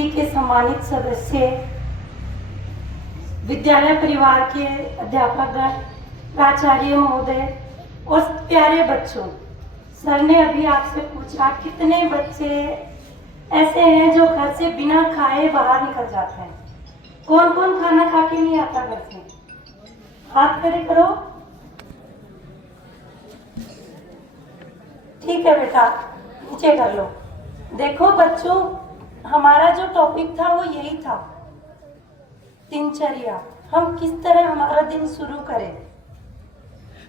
समिति के सम्मानित सदस्य, विद्यालय परिवार के अध्यापकगण, प्राचार्य महोदय और प्यारे बच्चों, सर ने अभी आपसे पूछा कितने बच्चे ऐसे हैं जो घर से बिना खाए बाहर निकल जाते हैं। कौन कौन खाना खा के नहीं आता घर से? हाथ खड़े करो। ठीक है बेटा, नीचे कर लो। देखो बच्चों, हमारा जो टॉपिक था वो यही था, दिनचर्या। हम किस तरह हमारा दिन शुरू करें,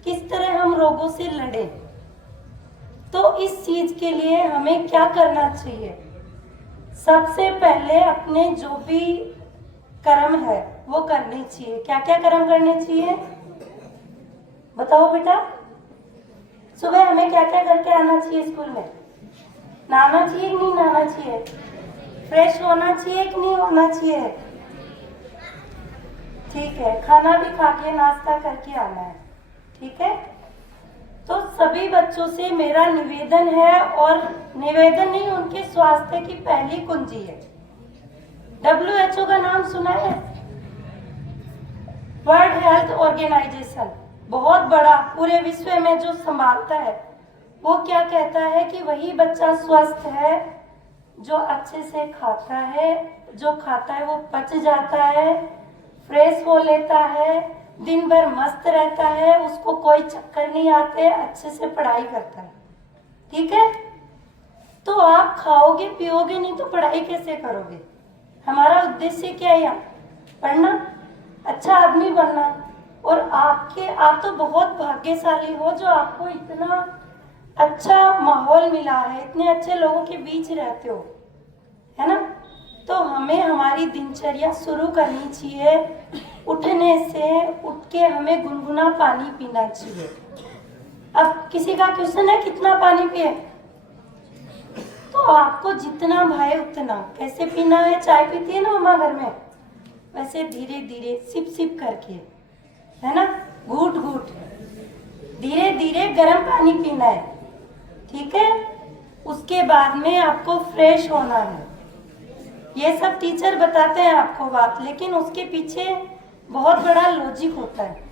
किस तरह हम रोगों से लड़ें। तो इस चीज के लिए हमें क्या करना चाहिए? सबसे पहले अपने जो भी कर्म है वो करने चाहिए। क्या क्या कर्म करने चाहिए बताओ बेटा? सुबह हमें क्या क्या करके आना चाहिए स्कूल में? नहाना चाहिए कि नहीं नहाना चाहिए? फ्रेश होना चाहिए कि नहीं होना चाहिए? ठीक है, खाना भी खा के नाश्ता करके आना है। ठीक है, तो सभी बच्चों से मेरा निवेदन है, और निवेदन नहीं, उनके स्वास्थ्य की पहली कुंजी है। WHO का नाम सुना है? वर्ल्ड हेल्थ ऑर्गेनाइजेशन, बहुत बड़ा, पूरे विश्व में जो संभालता है, वो क्या कहता है कि वही बच्चा स्वस्थ है जो अच्छे से खाता है, जो खाता है वो पच जाता है, फ्रेश हो लेता है, दिन भर मस्त रहता है, उसको कोई चक्कर नहीं आते, अच्छे से पढ़ाई करता है। ठीक है, तो आप खाओगे पियोगे नहीं तो पढ़ाई कैसे करोगे? हमारा उद्देश्य क्या है? यहाँ पढ़ना, अच्छा आदमी बनना। और आप तो बहुत भाग्यशाली हो जो आपको इतना अच्छा माहौल मिला है, इतने अच्छे लोगों के बीच रहते हो, है ना? तो हमें हमारी दिनचर्या शुरू करनी चाहिए। उठने से उठ के हमें गुनगुना पानी पीना चाहिए। अब किसी का क्वेश्चन है कितना पानी पिए? तो आपको जितना भाए उतना। कैसे पीना है? चाय पीती है ना मम्मा घर में, वैसे धीरे धीरे सिप सिप करके, है ना, घूट घूट, धीरे धीरे गर्म पानी पीना है। ठीक है, उसके बाद में आपको फ्रेश होना है। ये सब टीचर बताते हैं आपको बात, लेकिन उसके पीछे बहुत बड़ा लॉजिक होता है।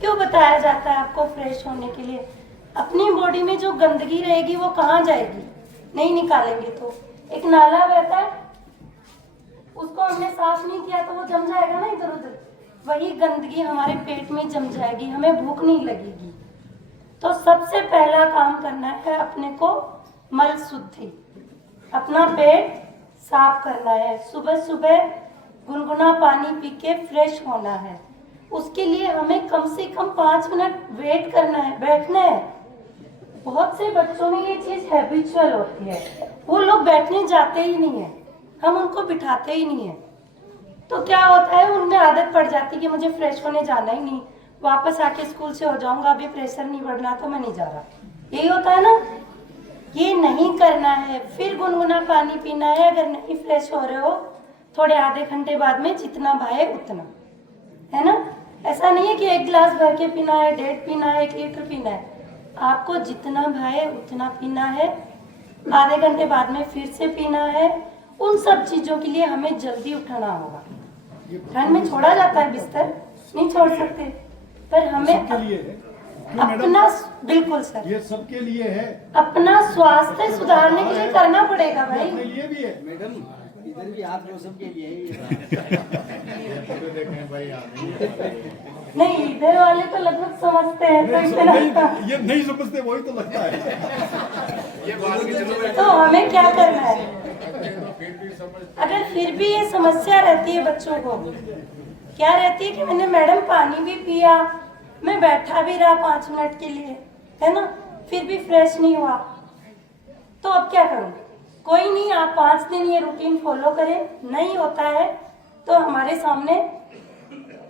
क्यों बताया जाता है आपको फ्रेश होने के लिए? अपनी बॉडी में जो गंदगी रहेगी वो कहाँ जाएगी? नहीं निकालेंगे तो एक नाला बहता है, उसको हमने साफ नहीं किया तो वो जम जाएगा ना इधर उधर। वही गंदगी हमारे पेट में जम जाएगी, हमें भूख नहीं लगेगी। तो सबसे पहला काम करना है अपने को मल शुद्धि, अपना पेट साफ करना है। सुबह सुबह गुनगुना पानी पी के फ्रेश होना है। उसके लिए हमें कम से कम 5 मिनट वेट करना है, बैठना है। बहुत से बच्चों में ये चीज हैबिचुअल होती है, वो लोग बैठने जाते ही नहीं है, हम उनको बिठाते ही नहीं है। तो क्या होता है, उनमें आदत पड़ जाती है कि मुझे फ्रेश होने जाना ही नहीं, वापस आके स्कूल से हो जाऊंगा, अभी प्रेशर नहीं बढ़ना तो मैं नहीं जा रहा। यही होता है ना? ये नहीं करना है। फिर गुनगुना पानी पीना है। अगर नहीं फ्रेश हो रहे हो, थोड़े आधे घंटे बाद में जितना भाए उतना, है ना? ऐसा नहीं है कि 1 गिलास भर के पीना है, 1.5 पीना है, 1 लीटर पीना है। आपको जितना भाए उतना पीना है। आधे घंटे बाद में फिर से पीना है। उन सब चीजों के लिए हमें जल्दी उठना होगा। ठंड में छोड़ा जाता है बिस्तर, नहीं छोड़ सकते, पर हमें अपना, बिल्कुल सर, ये सबके लिए है, अपना स्वास्थ्य सुधारने के लिए करना पड़ेगा भाई। अपने लिए भी है मैडम, इधर भी आप जो सबके लिए नहीं, इधर वाले तो लगभग समझते हैं, तो इतना ये नहीं समझते, वही तो लगता है। तो हमें क्या करना है? अगर फिर भी ये समस्या रहती है बच्चों को, क्या रहती है कि मैंने मैडम पानी भी पिया, मैं बैठा भी रहा 5 मिनट के लिए, है ना, फिर भी फ्रेश नहीं हुआ, तो अब क्या करूं? कोई नहीं, आप 5 दिन ये रूटीन फॉलो करें। नहीं होता है तो हमारे सामने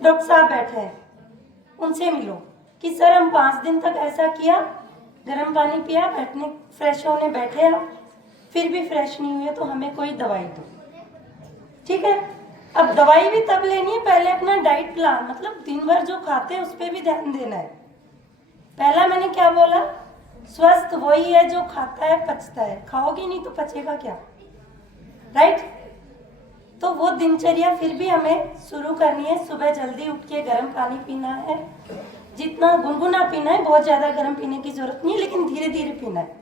डॉक्टर साहब बैठे हैं, उनसे मिलो कि सर हम 5 दिन तक ऐसा किया, गर्म पानी पिया, बैठने फ्रेश होने बैठे हम, फिर भी फ्रेश नहीं हुए, तो हमें कोई दवाई दो। ठीक है, अब दवाई भी तब लेनी है, पहले अपना डाइट प्लान, मतलब दिन भर जो खाते हैं उस पर भी ध्यान देना है। पहला मैंने क्या बोला? स्वस्थ वही है जो खाता है, पचता है। खाओगे नहीं तो पचेगा क्या? राइट? दिनचर्या फिर भी हमें शुरू करनी है। सुबह जल्दी उठ के गर्म पानी पीना है, जितना गुनगुना पीना है, बहुत ज़्यादा गर्म पीने की जरूरत नहीं है, लेकिन धीरे धीरे पीना है।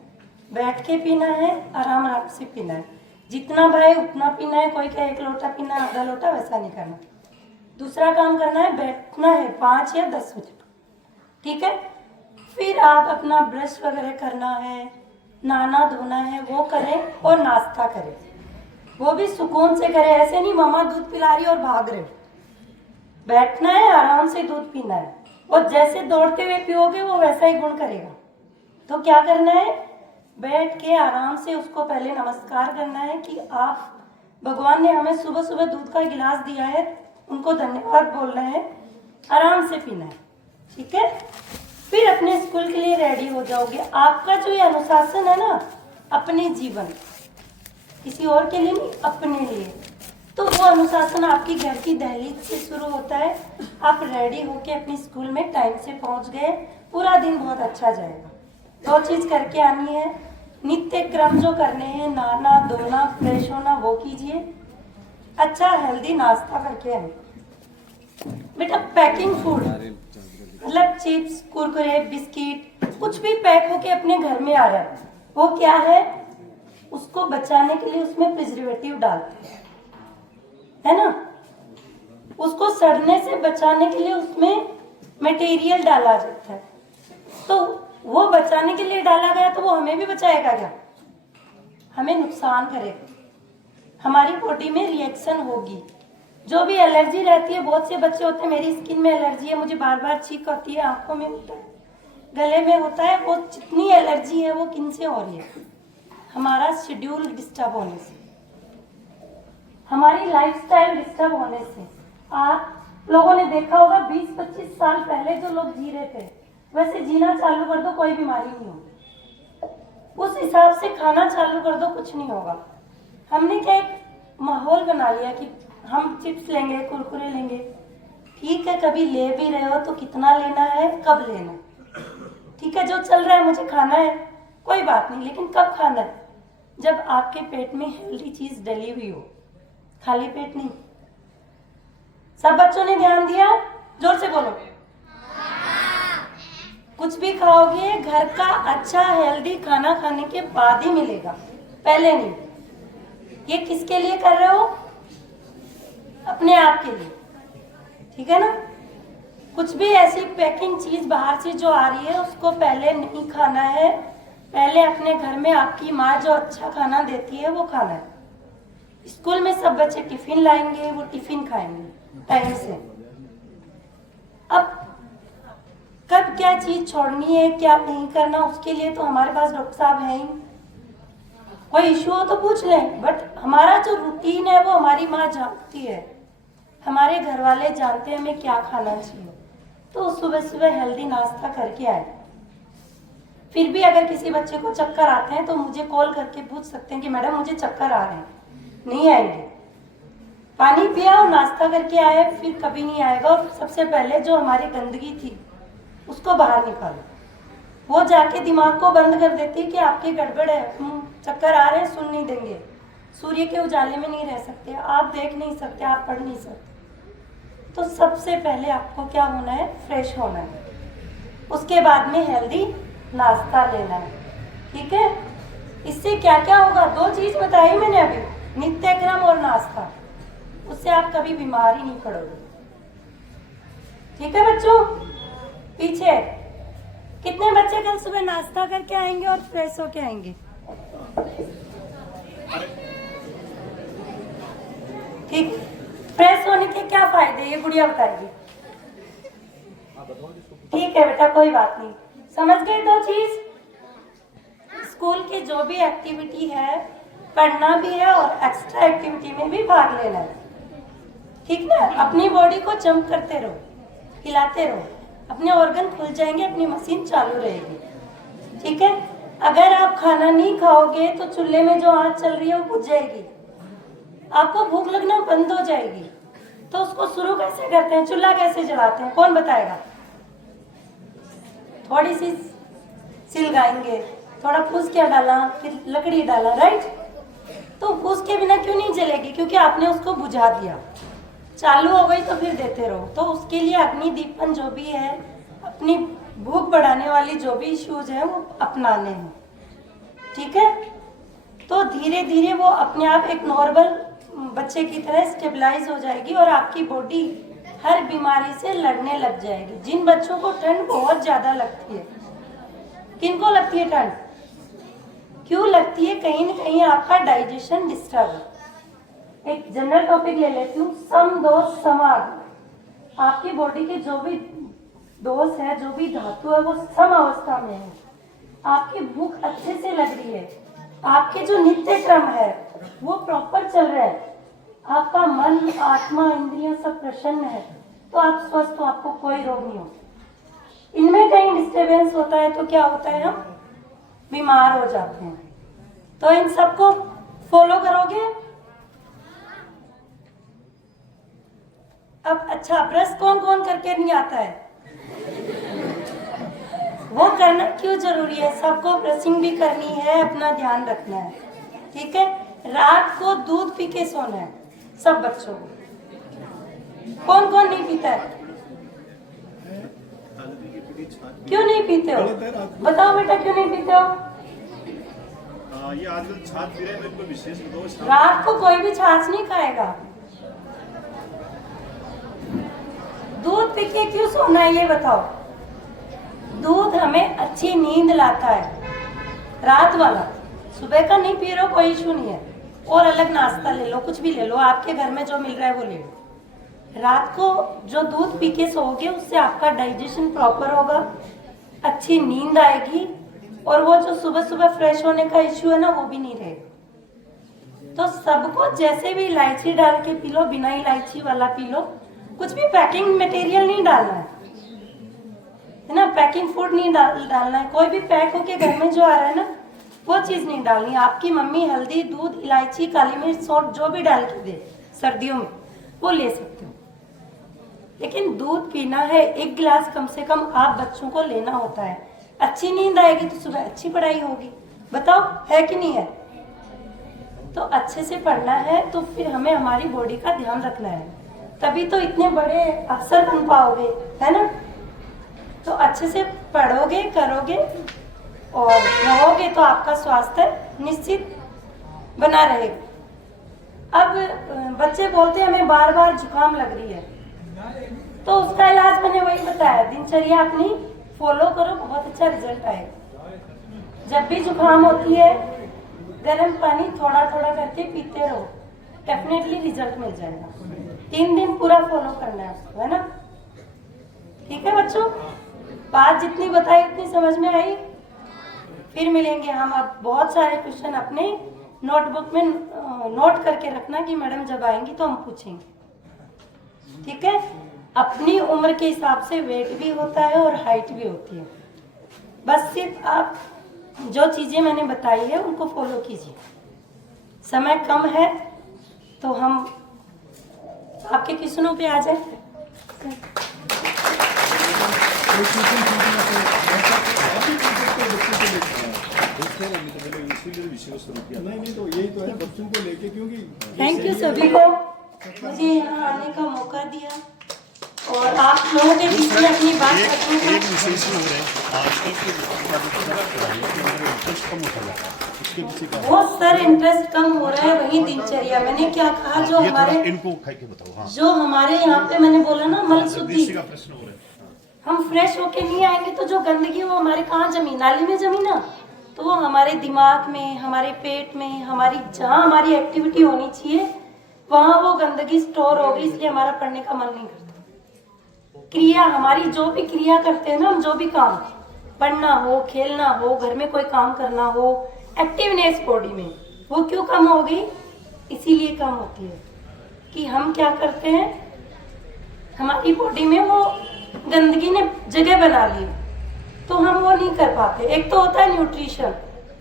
बैठ के पीना है, आराम आराम से पीना है, जितना भाई उतना पीना है। कोई का 1 लोटा पीना, आधा लोटा, वैसा नहीं करना। दूसरा काम करना है, बैठना है 5 या 10 मिनट, ठीक है। फिर आप अपना ब्रश वगैरह करना है, नहाना धोना है, वो करें और नाश्ता करें, वो भी सुकून से करें। ऐसे नहीं मम्मा दूध पिला रही और भाग रहे। बैठना है, आराम से दूध पीना है, और जैसे दौड़ते हुए पियोगे वो वैसा ही गुण करेगा। तो क्या करना है, बैठ के आराम से उसको पहले नमस्कार करना है कि आप, भगवान ने हमें सुबह सुबह दूध का गिलास दिया है, उनको धन्यवाद बोलना है, आराम से पीना है, ठीक है। फिर अपने स्कूल के लिए रेडी हो जाओगे। आपका जो ये अनुशासन है ना, अपने जीवन, किसी और के लिए नहीं, अपने लिए, तो वो अनुशासन आपकी घर की दहलीज से शुरू होता है। आप रेडी होके अपने स्कूल में टाइम से पहुंच गए, पूरा दिन बहुत अच्छा जाएगा। 2 चीज करके आनी है, नित्य क्रम जो करने हैं, नहाना धोना फ्रेश होना, वो कीजिए। अच्छा हेल्दी नाश्ता करके आए बेटा। पैकिंग फूड मतलब चिप्स, कुरकुरे, बिस्किट, कुछ भी पैक होके अपने घर में आ रहा है, वो क्या है, उसको बचाने के लिए उसमें प्रिजर्वेटिव डालते हैं, है ना। उसको सड़ने से बचाने के लिए उसमें मटेरियल डाला जाता है। तो वो बचाने के लिए डाला गया, तो वो हमें भी बचाएगा क्या? हमें नुकसान करेगा, हमारी बॉडी में रिएक्शन होगी। जो भी एलर्जी रहती है, बहुत से बच्चे होते हैं, मेरी स्किन में एलर्जी है, मुझे बार बार छींक होती है, आंखों में होता है, गले में होता है। वो जितनी एलर्जी है वो किन से हो रही है? हमारा शेड्यूल डिस्टर्ब होने से, हमारी लाइफस्टाइल डिस्टर्ब होने से। आप लोगों ने देखा होगा 20-25 साल पहले जो लोग जी रहे थे, वैसे जीना चालू कर दो, कोई बीमारी नहीं होगी। उस हिसाब से खाना चालू कर दो, कुछ नहीं होगा। हमने क्या एक माहौल बना लिया कि हम चिप्स लेंगे, कुरकुरे लेंगे। ठीक है, कभी ले भी रहे हो तो कितना लेना है, कब लेना है, ठीक है। जो चल रहा है मुझे खाना है, कोई बात नहीं, लेकिन कब खाना है? जब आपके पेट में हेल्दी चीज डली हुई हो, खाली पेट नहीं। सब बच्चों ने ध्यान दिया? जोर से बोलो। कुछ भी खाओगे घर का अच्छा हेल्दी खाना खाने के बाद ही मिलेगा, पहले नहीं। ये किसके लिए कर रहे हो? अपने आप के लिए, ठीक है ना। कुछ भी ऐसी पैकिंग चीज बाहर से जो आ रही है उसको पहले नहीं खाना है। पहले अपने घर में आपकी माँ जो अच्छा खाना देती है वो खाना है। स्कूल में सब बच्चे टिफिन लाएंगे, वो टिफिन खाएंगे टाइम से। अब कब क्या चीज छोड़नी है, क्या नहीं करना, उसके लिए तो हमारे पास डॉक्टर साहब हैं ही। कोई इशू हो तो पूछ लें, बट हमारा जो रूटीन है वो हमारी माँ जानती है, हमारे घर वाले जानते हैं हमें क्या खाना चाहिए। तो सुबह सुबह हेल्दी नाश्ता करके आए। फिर भी अगर किसी बच्चे को चक्कर आते हैं तो मुझे कॉल करके पूछ सकते हैं कि मैडम मुझे चक्कर आ रहे हैं, नहीं आएंगे। पानी पिया और नाश्ता करके आए, फिर कभी नहीं आएगा। और सबसे पहले जो हमारी गंदगी थी उसको बाहर निकालो, वो जाके दिमाग को बंद कर देती है कि आपकी गड़बड़ है, चक्कर आ रहे हैं, सुन नहीं देंगे। सूर्य के उजाले में नहीं रह सकते, आप देख नहीं सकते, आप पढ़ नहीं सकते। तो सबसे पहले आपको क्या होना है, फ्रेश होना है। उसके बाद में हेल्दी नाश्ता लेना है, ठीक है। इससे क्या क्या होगा, 2 चीज बताई मैंने अभी, नित्य क्रम और नाश्ता। उससे आप कभी बीमार ही नहीं पड़ोगे, ठीक है बच्चों। पीछे कितने बच्चे कल सुबह नाश्ता करके आएंगे और फ्रेश होके आएंगे? ठीक, फ्रेश होने के क्या फायदे ये गुड़िया बताएगी। ठीक है बेटा, कोई बात नहीं, समझ गए 2 चीज। स्कूल की जो भी एक्टिविटी है, पढ़ना भी है और एक्स्ट्रा एक्टिविटी में भी भाग लेना है, ठीक ना। अपनी बॉडी को जंप करते रहो, हिलाते रहो, अपने ऑर्गन खुल जाएंगे, अपनी मशीन चालू रहेगी, ठीक है। अगर आप खाना नहीं खाओगे तो चूल्हे में जो आंच चल रही है वो बुझ जाएगी, आपको भूख लगना बंद हो जाएगी। तो उसको शुरू कैसे करते हैं, चूल्हा कैसे जलाते हैं, कौन बताएगा? थोड़ी सी सिलगाएंगे, थोड़ा फूस क्या डाला, फिर लकड़ी डाला, राइट। तो उसके बिना क्यों नहीं जलेगी? क्योंकि आपने उसको बुझा दिया। चालू हो गई तो फिर देते रहो। तो उसके लिए अग्नि दीपन जो भी है, अपनी भूख बढ़ाने वाली जो भी इश्यूज है वो अपनाने हैं, ठीक है? तो धीरे धीरे वो अपने आप एक नॉर्मल बच्चे की तरह स्टेबलाइज हो जाएगी और आपकी बॉडी हर बीमारी से लड़ने लग जाएगी। जिन बच्चों को ठंड बहुत ज्यादा लगती है, किनको लगती है ठंड? क्यों लगती है? कहीं ना कहीं आपका डाइजेशन डिस्टर्ब है। एक जनरल टॉपिक ले लेती हूँ, सम दोष समाग। आपकी बॉडी के जो भी दोष है, जो भी धातु है, वो सम अवस्था में है। आपकी भूख अच्छे से लग रही है, आपके जो नित्य क्रम है वो प्रॉपर चल रहा है, आपका मन, आत्मा, इंद्रियां सब प्रसन्न है, तो आप स्वस्थ हो, आपको कोई रोग नहीं हो। इनमें कहीं डिस्टर्बेंस होता है तो क्या होता है? हम बीमार हो जाते हैं। तो इन सबको फॉलो करोगे? अब अच्छा, ब्रश कौन कौन करके नहीं आता है? वो करना क्यों जरूरी है? सबको ब्रशिंग भी करनी है, अपना ध्यान रखना है, ठीक है? रात को दूध पी के सोना है सब बच्चों को। कौन कौन नहीं पीता है? क्यों नहीं पीते हो? बताओ बेटा, क्यों नहीं पीते हो? ये आजकल छाछ पी रहे हैं, मेरे को विशेष बताओ। रात को कोई भी छाछ नहीं खाएगा। दूध पी के क्यों सोना है ये बताओ? दूध हमें अच्छी नींद लाता है, रात वाला। सुबह का नहीं पी रहे हो, कोई इशू नहीं है, और अलग नाश्ता ले लो, कुछ भी ले लो, आपके घर में जो मिल रहा है वो ले लो। रात को जो दूध पी के सोओगे उससे आपका डाइजेशन प्रॉपर होगा, अच्छी नींद आएगी, और वो जो सुबह सुबह फ्रेश होने का इश्यू है ना, वो भी नहीं रहेगा। तो सबको जैसे भी इलायची डाल के पी लो, बिना इलायची वाला पी लो, कुछ भी पैकिंग मटेरियल नहीं डालना है ना, पैकिंग फूड नहीं डालना है। कोई भी पैक होके घर में जो आ रहा है ना, वो चीज नहीं डालनी। आपकी मम्मी हल्दी, दूध, इलायची, काली मिर्च, सौंठ जो भी डाल के दे सर्दियों में, वो ले सकते हो। लेकिन दूध पीना है, 1 गिलास कम से कम आप बच्चों को लेना होता है। अच्छी नींद आएगी तो सुबह अच्छी पढ़ाई होगी। बताओ, है कि नहीं है? तो अच्छे से पढ़ना है, तो फिर हमें हमारी बॉडी का ध्यान रखना है, तभी तो इतने बड़े अफसर बन पाओगे, है ना? तो अच्छे से पढ़ोगे, करोगे और रहोगे तो आपका स्वास्थ्य निश्चित बना रहेगा। अब बच्चे बोलते हैं हमें बार बार जुकाम लग रही है, तो उसका इलाज मैंने वही बताया, दिनचर्या अपनी फॉलो करो, बहुत अच्छा रिजल्ट आएगा। जब भी जुकाम होती है, गर्म पानी थोड़ा थोड़ा करके पीते रहो, डेफिनेटली रिजल्ट मिल जाएगा। 3 दिन पूरा फॉलो करना है उसको, है ना? ठीक है बच्चों, बात जितनी बताई उतनी समझ में आई? फिर मिलेंगे हम। अब बहुत सारे क्वेश्चन अपने नोटबुक में नोट करके रखना कि मैडम जब आएंगी तो हम पूछेंगे, ठीक है? अपनी उम्र के हिसाब से वेट भी होता है और हाइट भी होती है। बस सिर्फ आप जो चीजें मैंने बताई है उनको फॉलो कीजिए। समय कम है तो हम आपके क्वेश्चनों पे आ जाए। इसीलिए विषय को शुरू किया। नहीं तो यही तो है बच्चों को लेके, क्योंकि थैंक यू सभी को मुझे यहाँ आने का मौका दिया और आप लोगों के बीच में अपनी बात रखने का। एक विशेष हो रहा है आजकल के इंटरेस्ट कम होता है, उसके पीछे का बहुत सर इंटरेस्ट कम हो रहा है। वही दिनचर्या, मैंने क्या कहा, जो ये हमारे थोड़ा इनको खाई के बताओ। हाँ, जो हमारे यहाँ पे मैंने बोला ना, मल शुद्धि, देशी का प्रश्न हो रहा है। हम फ्रेश होके नहीं आएंगे तो जो गंदगी वो हमारे कहाँ जमी, नाली में जमी ना, तो वो हमारे दिमाग में, हमारे पेट में, हमारी जहाँ हमारी एक्टिविटी होनी चाहिए वहाँ वो गंदगी स्टोर होगी, इसलिए हमारा पढ़ने का मन नहीं करता। क्रिया, हमारी जो भी क्रिया करते हैं ना हम, जो भी काम, पढ़ना हो, खेलना हो, घर में कोई काम करना हो, एक्टिवनेस बॉडी में, वो क्यों कम हो गई? इसीलिए कम होती है कि हम क्या करते हैं, हमारी बॉडी में वो गंदगी ने जगह बना ली, तो हम वो नहीं कर पाते। एक तो होता है न्यूट्रिशन,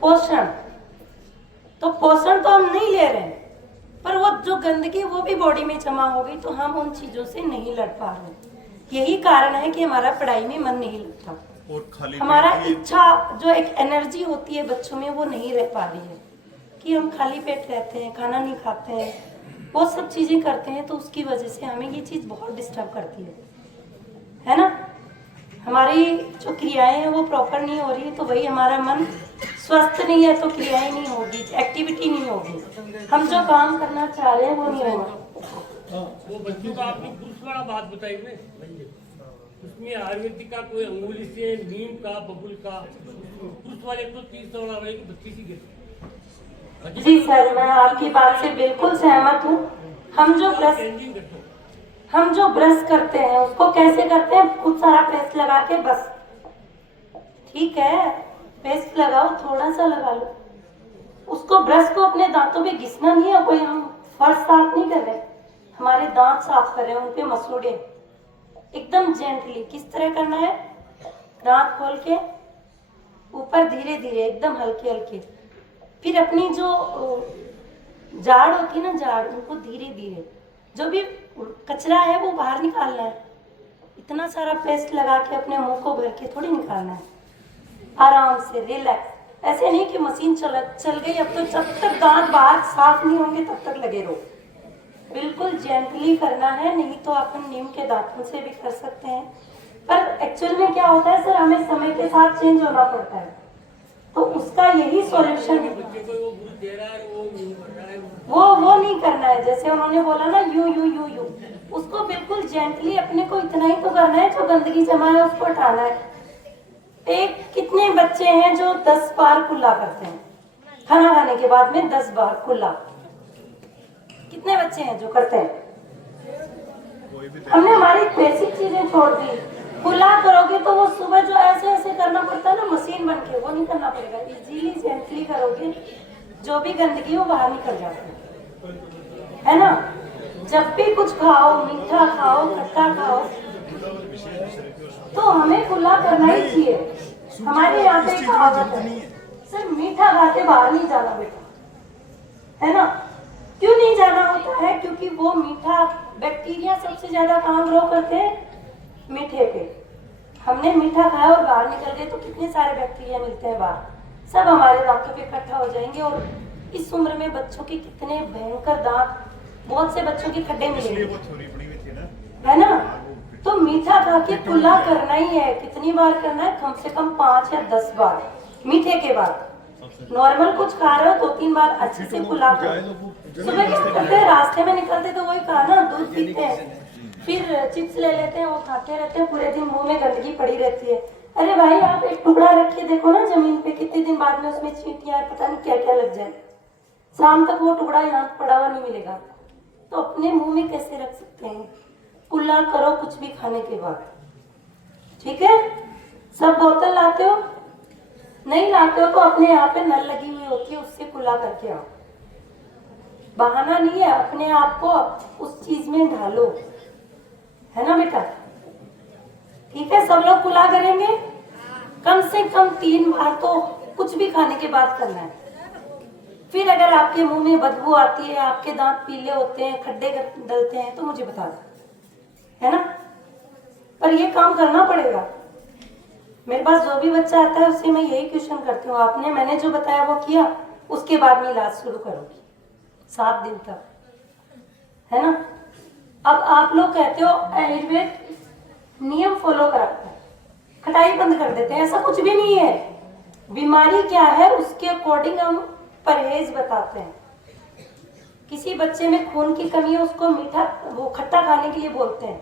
पोषण, तो पोषण तो हम नहीं ले रहे हैं, पर वो जो गंदगी वो भी बॉडी में जमा हो गई, तो हम उन चीजों से नहीं लड़ पा रहे। यही कारण है कि हमारा पढ़ाई में मन नहीं लगता, और खाली हमारा इच्छा, जो एक एनर्जी होती है बच्चों में, वो नहीं रह पा रही है। कि हम खाली पेट रहते हैं, खाना नहीं खाते हैं, वो सब चीज़ें करते हैं, तो उसकी वजह से हमें ये चीज़ बहुत डिस्टर्ब करती है ना। हमारी जो क्रियाएं हैं वो प्रॉपर नहीं हो रही है, तो वही हमारा मन स्वस्थ नहीं है, तो क्रियाएं नहीं होगी, एक्टिविटी नहीं होगी, हम जो काम करना चाह रहे हैं वो नहीं होगा। वो बच्चों का आपने पुरुष वाला बात बताई ना, उसमें आयुर्वेदिक का कोई अंगुली से, नीम का, बबुल का, पुरुष वाले तो 30 वाले की 32 की। जी सर, मैं आपकी बात से बिल्कुल सहमत हूँ। हम जो ब्रश करते हैं उसको कैसे करते हैं, बहुत सारा पेस्ट लगा के, बस ठीक है, पेस्ट लगाओ, थोड़ा सा लगा लो, उसको ब्रश को अपने दांतों पे घिसना नहीं है, कोई हम फर्श साफ नहीं कर रहे, हमारे दांत साफ कर रहे हैं, उनपे मसूड़े एकदम जेंटली। किस तरह करना है, दांत खोल के ऊपर धीरे धीरे, एकदम हल्के हल्के, फिर अपनी जो जाड़ होती है ना, जाड़, उनको धीरे धीरे, जो भी कचरा है वो बाहर निकालना है। इतना सारा पेस्ट लगा के अपने मुंह को भर के थोड़ी निकालना है, आराम से, रिलैक्स। ऐसे नहीं कि मशीन चल गई अब तो जब तक दांत बाहर साफ नहीं होंगे तब तक लगे रहो, बिल्कुल जेंटली करना है। नहीं तो अपन नीम के दांतों से भी कर सकते हैं, पर एक्चुअल में क्या होता है सर, हमें समय के साथ चेंज होना पड़ता है, तो उसका यही सॉल्यूशन है। वो नहीं करना है, जैसे उन्होंने बोला ना, यू यू यू यू, उसको बिल्कुल जेंटली अपने को इतना ही तो करना है, जो गंदगी जमा है उसको हटाना है। कितने बच्चे हैं जो 10 बार कुल्ला करते हैं, खाना खाने के बाद में 10 बार कुल्ला, कितने बच्चे हैं जो करते हैं? हमने हमारी बेसिक चीजें छोड़ दी। कुल्ला करोगे तो वो सुबह जो ऐसे ऐसे करना पड़ता है ना मशीन बन के, वो नहीं करना पड़ेगा, इजीली जेंटली करोगे, जो भी गंदगी वो बाहर निकल जाती है ना। जब भी कुछ खाओ, मीठा खाओ, खट्टा खाओ, तो हमें कुल्ला करना ही चाहिए। हमारे यहाँ पे कहावत है, सिर्फ मीठा खा के बाहर नहीं जाना बेटा, है ना। क्यों नहीं जाना होता है, क्योंकि वो मीठा, बैक्टीरिया सबसे ज्यादा कहाँ ग्रो करते हैं, मीठे पे। हमने मीठा खाया और बाहर निकल गए तो कितने सारे बैक्टीरिया मिलते हैं बाहर, सब हमारे दांतों पे इकट्ठा हो जाएंगे। और इस उम्र में बच्चों के कितने भयंकर दांत, बहुत से बच्चों के खड्डे मिलेंगे, है ना। तो मीठा खा के कुल्ला करना ही है। कितनी बार करना है, कम से कम 5 या 10 बार मीठे के बाद। नॉर्मल कुछ खा रहे हो 2-3 बार अच्छे से कुल्ला करो। सुबह क्या करते हैं, रास्ते में निकलते तो वही कहा ना, दूध पीते हैं, फिर चिप्स ले लेते हैं, वो खाते रहते हैं, पूरे दिन मुंह में गंदगी पड़ी रहती है। अरे भाई, आप एक टुकड़ा रख के देखो ना जमीन पे, कितने दिन बाद में उसमें चींटियां, पता नहीं क्या क्या लग जाए, शाम तक वो टुकड़ा यहाँ पड़ा हुआ नहीं मिलेगा। तो अपने मुंह में कैसे रख सकते हैं? कुल्ला करो कुछ भी खाने के बाद, ठीक है। सब बोतल लाते हो, नहीं लाते हो तो अपने यहाँ पे नल लगी हुई होती है, उससे कुल्ला करके आओ। बहाना नहीं है, अपने आप को उस चीज में ढालो, है ना बेटा। ठीक है, सब लोग कुल्ला करेंगे, कम से कम 3 बार तो कुछ भी खाने के बाद करना है। फिर अगर आपके मुंह में बदबू आती है, आपके दांत पीले होते हैं, खड्डे डलते हैं, तो मुझे बता दो, है ना। पर ये काम करना पड़ेगा। मेरे पास जो भी बच्चा आता है उससे मैं यही क्वेश्चन करती हूँ, आपने मैंने जो बताया वो किया, उसके बाद में इलाज शुरू करोगी 7 दिन तक, है ना। अब आप लोग कहते हो आयुर्वेद नियम फॉलो कराता है, खटाई बंद कर देते हैं, ऐसा कुछ भी नहीं है। बीमारी क्या है उसके अकॉर्डिंग हम परहेज बताते हैं। किसी बच्चे में खून की कमी है, उसको मीठा, वो खट्टा खाने के लिए बोलते हैं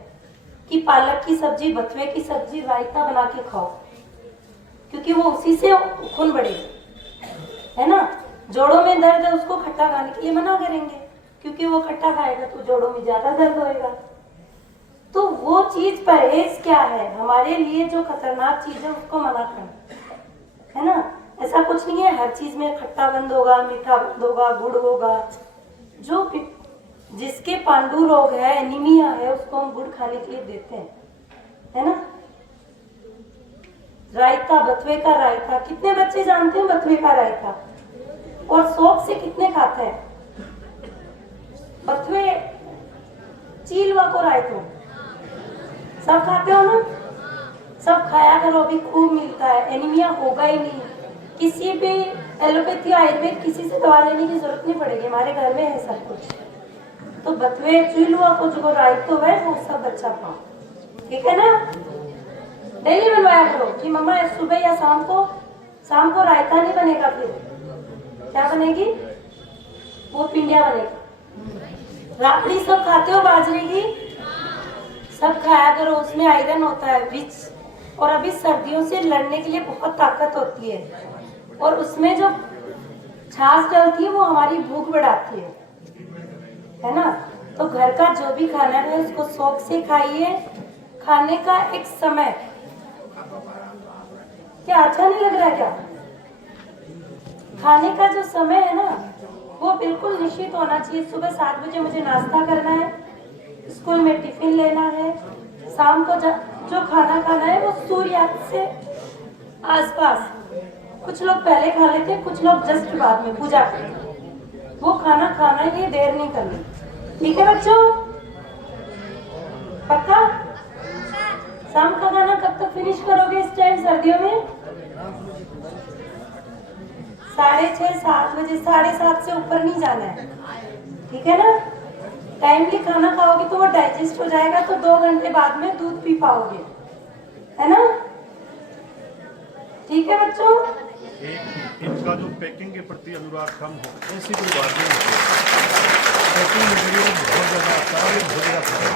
कि पालक की सब्जी, बथुए की सब्जी, रायता बना के खाओ, क्योंकि वो उसी से खून बढ़ेगा, है ना। जोड़ों में दर्द है, उसको खट्टा खाने के लिए मना करेंगे, क्योंकि वो खट्टा खाएगा तो जोड़ों में ज्यादा दर्द होएगा। तो वो चीज परहेज क्या है, हमारे लिए जो खतरनाक चीज है उसको मना करना, है ना। ऐसा कुछ नहीं है हर चीज में खट्टा बंद होगा, मीठा बंद होगा, गुड़ होगा। जो जिसके पांडु रोग है, एनीमिया है, उसको हम गुड़ खाने के लिए देते हैं, है ना। रायता, बथुए का रायता, कितने बच्चे जानते हैं बथुए का रायता, और शौक से कितने खाते हैं बथुए, चीलवा को रायतो, सब खाते हो ना। सब खाया करो, अभी खूब मिलता है, एनीमिया होगा ही नहीं। किसी भी एलोपैथी आयुर्वेद किसी से दवा लेने की जरूरत नहीं पड़ेगी, हमारे घर में है सब कुछ। तो बतवे चुलुआ को जो रायतो है वो सब अच्छा खाओ, ठीक है ना। डेली बनवाया करो कि मम्मा सुबह या शाम को रायता नहीं बनेगा, फिर क्या बनेगी, वो पिंडिया बनेगी। राबड़ी सब खाते हो बाजरे की, सब खाया करो, उसमें आयरन होता है विच, और अभी सर्दियों से लड़ने के लिए बहुत ताकत होती है, और उसमें जो छाछ डलती है वो हमारी भूख बढ़ाती है ना। तो घर का जो भी खाना है उसको शौक से खाइए। खाने का एक समय, क्या अच्छा नहीं लग रहा है क्या? खाने का जो समय है ना वो बिल्कुल निश्चित होना चाहिए। सुबह 7 बजे मुझे नाश्ता करना है, स्कूल में टिफिन लेना है, शाम को जो खाना खाना है वो सूर्यास्त से आसपास, कुछ लोग पहले खा लेते हैं, कुछ लोग जस्ट बाद में पूजा करते, वो खाना खाना ही, देर नहीं करनी, ठीक है बच्चों, पक्का? शाम का खाना कब तक फिनिश करोगे इस टाइम सर्दियों में? 6:30 7 बजे, 7:30 से ऊपर नहीं जाना है, ठीक है ना। टाइमली खाना खाओगे तो वो डाइजेस्ट हो जाएगा, तो 2 घंटे बाद में दूध पी पाओगे, है ना, ठीक है बच्चों। इनका जो पैकिंग के प्रति अनुराग कम हो, ऐसी कोई बात नहीं होती। पैकिंग मटेरियल बहुत ज़्यादा आता है, बहुत ज़्यादा खाता है।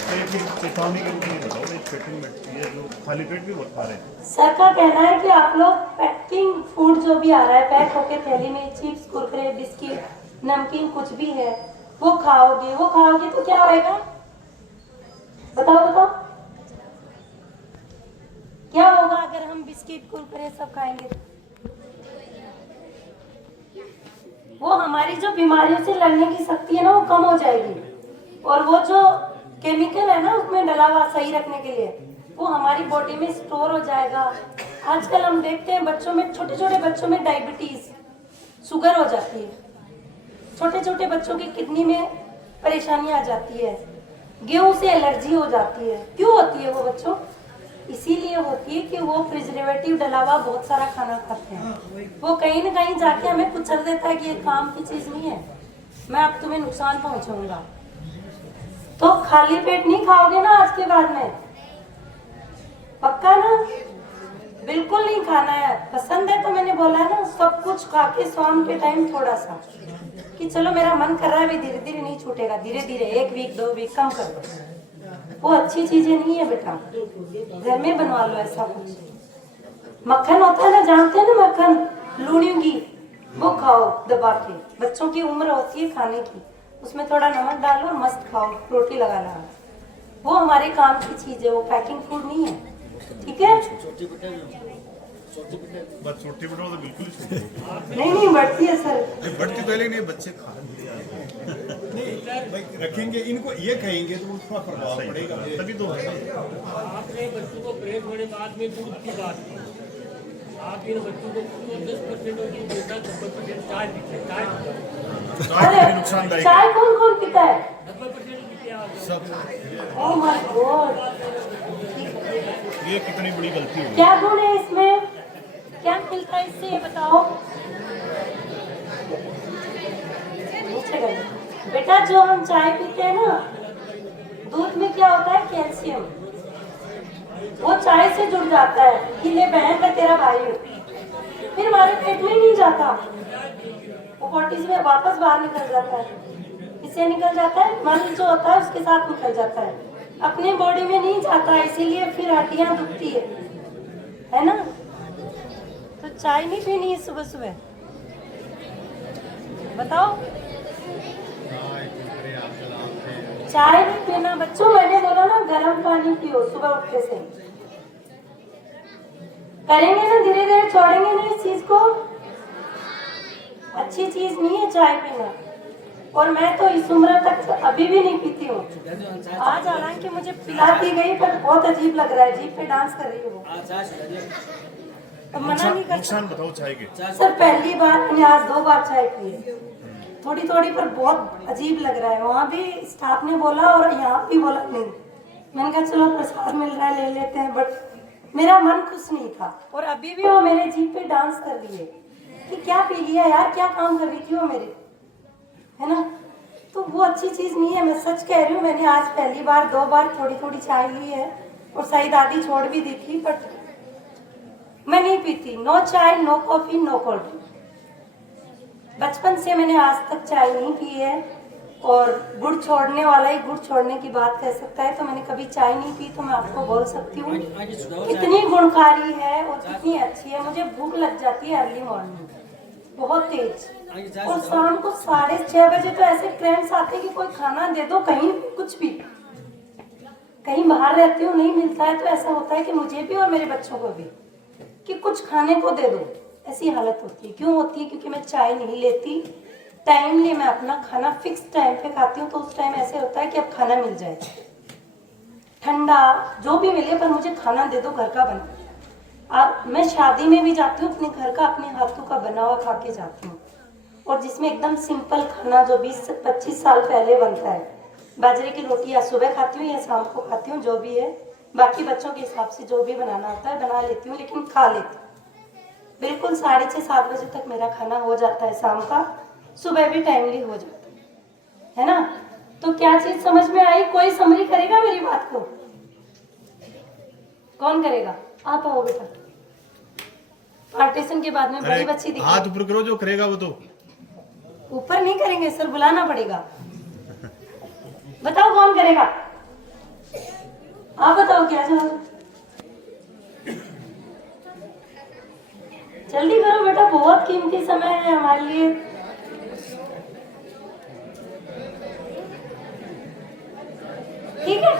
तो ये फिर चेतावनी के रूप में बताओ, ये पैकिंग ये जो खाली पेट भी बहुत खा रहे हैं। सर का कहना है कि आप लोग पैकिंग फूड जो भी आ रहा है पैक होके थैली में, चिप्स, कुरकुरे, बिस्किट, नमकीन कुछ भी है वो खाओगे तो क्या होएगा, बताओ क्या होगा अगर हम बिस्किट कुरकुरे सब खाएंगे? वो हमारी जो बीमारियों से लड़ने की शक्ति है ना वो कम हो जाएगी, और वो जो केमिकल है ना उसमें डला हुआ सही रखने के लिए वो हमारी बॉडी में स्टोर हो जाएगा। आजकल हम देखते हैं बच्चों में, छोटे छोटे बच्चों में डायबिटीज, शुगर हो जाती है, छोटे छोटे बच्चों की किडनी में परेशानी आ जाती है, गेहूं से एलर्जी हो जाती है। क्यों होती है वो बच्चों? इसीलिए होती है कि वो प्रिजर्वेटिव डला हुआ बहुत सारा खाना खाते हैं, वो कहीं ना कहीं जाके हमें कुचल देता है कि ये काम की चीज नहीं है, मैं अब तुम्हें नुकसान पहुंचाऊंगा। तो खाली पेट नहीं खाओगे ना आज के बाद में, पक्का ना? बिल्कुल नहीं खाना है। पसंद है तो मैंने बोला ना सब कुछ खा के शाम के टाइम थोड़ा सा कि चलो मेरा मन कर रहा है, भी धीरे धीरे नहीं छूटेगा, धीरे धीरे 1 वीक 2 वीक कम कर दो, वो अच्छी चीजें नहीं है बेटा, घर में बनवा लो ऐसा कुछ। मक्खन होता है ना, जानते हैं ना मक्खन, लूणियों की, वो खाओ दबा के, बच्चों की उम्र होती है खाने की, उसमें थोड़ा नमक डालो और मस्त खाओ, रोटी लगा ला, वो हमारे काम की चीज है, वो पैकिंग फूड नहीं है, ठीक है। बस छोटी बड़ों तो बिल्कुल ही छोटी नहीं बढ़ती है सर, बढ़ती तो है लेकिन ये बच्चे खा नहीं भाई रखेंगे, इनको ये कहेंगे तो थोड़ा प्रभाव पड़ेगा, तभी तो आपने बच्चों को ब्रेक होने बाद में दूध की बात की, आप इन बच्चों को 10% और 90% चाय पीते, अरे नुकसानदायक चाय कौन कौन पीता है? 90% पीते हैं सब। ओह माय गॉड, ये कितनी बड़ी गलती होगी। क्या गुण है इसमें, क्या मिलता है इससे ये बताओ। बेटा जो हम चाय पीते हैं ना, दूध में क्या होता है, कैल्शियम, वो चाय से जुड़ जाता है कि ले बहन मैं तेरा भाई हूँ, फिर हमारे पेट में नहीं जाता, वो बॉडी में वापस बाहर निकल जाता है, इससे निकल जाता है, मन जो होता है उसके साथ निकल जाता है, अपने बॉडी में नहीं जाता, इसीलिए फिर हड्डियां दुखती है ना। तो चाय नहीं पीनी है सुबह सुबह, बताओ, चाय नहीं पीना बच्चों, मैंने बोला ना गर्म पानी पियो सुबह उठने से, करेंगे ना धीरे धीरे, छोड़ेंगे ना इस चीज को, अच्छी चीज नहीं है चाय पीना, और मैं तो इस उम्र तक अभी भी नहीं पीती हूँ। आज हालांकि मुझे पिलाती गई पर बहुत अजीब लग रहा है, जीभ पे डांस कर रही है वो, तो मना नहीं कर नुकसान बताओ चाय के। सर पहली बार मैंने आज 2 बार चाय पी है, थोड़ी थोड़ी पर बहुत अजीब लग रहा है, वहाँ भी स्टाफ ने बोला और यहाँ भी बोला नहीं, मैंने कहा चलो प्रसाद मिल रहा है ले लेते हैं, बट मेरा मन खुश नहीं था, और अभी भी वो मेरे जीभ पे डांस कर रही है, कि क्या पी लिया यार, क्या काम कर रही थी वो मेरे, है ना। तो वो अच्छी चीज नहीं है, मैं सच कह रही हूँ। मैंने आज पहली बार 2 बार थोड़ी थोड़ी चाय ली है और शायद आधी छोड़ भी दी थी, बट मैं नहीं पीती। No chai, no coffee, no cold drink. बचपन से मैंने आज तक चाय नहीं पी है। और गुड़ छोड़ने वाला ही गुड़ छोड़ने की बात कह सकता है। तो मैंने कभी चाय नहीं पी, तो मैं आपको बोल सकती हूँ कितनी गुणकारी है और कितनी अच्छी है। मुझे भूख लग जाती है अर्ली मॉर्निंग, बहुत तेज, और शाम को 6:30 बजे तो ऐसे ट्रेंड्स आते हैं कि कोई खाना दे दो, कहीं कुछ भी। कहीं बाहर रहती हूँ, नहीं मिलता है, तो ऐसा होता है कि मुझे भी और मेरे बच्चों को भी कि कुछ खाने को दे दो, ऐसी हालत होती है। क्यों होती है? क्योंकि मैं चाय नहीं लेती। टाइमली मैं अपना खाना फिक्स टाइम पे खाती हूँ। तो उस टाइम ऐसे होता है कि अब खाना मिल जाए, ठंडा जो भी मिले, पर मुझे खाना दे दो घर का बना। मैं शादी में भी जाती हूँ, अपने घर का, अपने हाथों का बना हुआ खा के जाती हूँ। और जिसमें एकदम सिंपल खाना जो 20 से 25 साल पहले बनता है, बाजरे की रोटी या सुबह खाती हूँ या शाम को खाती हूँ, जो भी है। बाकी बच्चों के हिसाब से जो भी बनाना होता है बना लेती हूँ, लेकिन खा लेती हूँ। बिल्कुल 6:30-7 बजे तक मेरा खाना हो जाता है शाम का, सुबह भी टाइमली हो जाता है ना। तो क्या चीज समझ में आई? कोई समरी करेगा मेरी बात को? कौन करेगा? आप आओ बेटा। पार्टीशन के बाद में बड़ी बच्ची दिखी। हाथ ऊपर करो, जो करेगा वो तो। ऊपर नहीं करेंगे सर, बुलाना पड़ेगा। बताओ कौन करेगा? आप बताओ क्या जवाब? जल्दी करो बेटा, बहुत कीमती समय है हमारे लिए।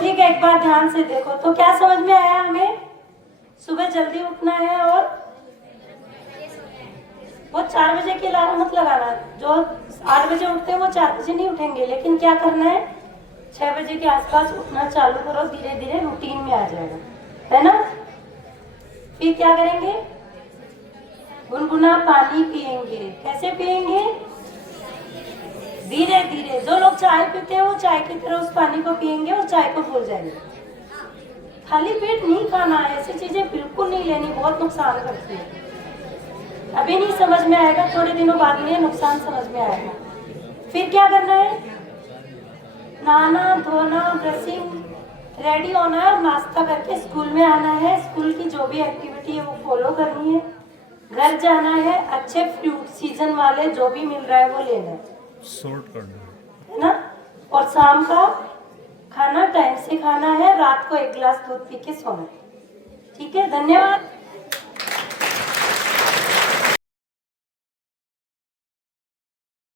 ठीक है, एक बार ध्यान से देखो। तो क्या समझ में आया हमें? सुबह जल्दी उठना है और वो 4 बजे के अलार्म मत लगाना। जो 8 बजे उठते हैं वो 4 बजे नहीं उठेंगे, लेकिन क्या करना है, 6 बजे के आसपास उठना चालू करो। धीरे धीरे रूटीन में आ जाएगा, है ना। फिर क्या करेंगे? गुनगुना पानी पिएंगे। कैसे पिएंगे? धीरे धीरे। जो लोग चाय पीते हैं वो चाय की तरह उस पानी को पिएंगे और चाय को भूल जाएंगे। खाली पेट नहीं खाना है, ऐसी चीजें बिल्कुल नहीं लेनी, बहुत नुकसान करती है। अभी नहीं समझ में आएगा, थोड़े दिनों बाद में नुकसान समझ में आएगा। फिर क्या करना है? नहाना धोना, ब्रशिंग, रेडी होना है और नाश्ता करके स्कूल में आना है। स्कूल की जो भी एक्टिविटी है वो फॉलो करनी है। घर जाना है, अच्छे फ्रूट सीजन वाले जो भी मिल रहा है वो लेना है, सॉर्ट करना है ना। और शाम का खाना टाइम से खाना है। रात को 1 गिलास दूध पी के सोना है। ठीक है, धन्यवाद।